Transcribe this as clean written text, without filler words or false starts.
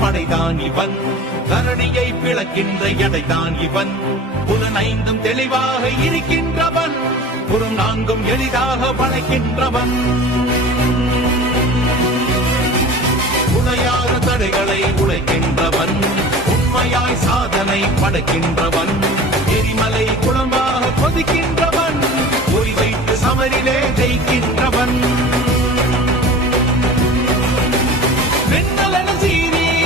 படைதான் இவன், தரணியை பிளக்கின்ற எடைதான் இவன், புலனைந்தும் தெளிவாக இருக்கின்றவன், புறம் நான்கும் எளிதாக வளைக்கின்றவன், உடையாத தடைகளை உழைக்கின்றவன், உண்மையாய் சாதனை படைக்கின்றவன், எரிமலை குளமாக கொதிக்கின்றவன், குறி வைத்து சமரிலே ஜெயிக்கின்றவன்.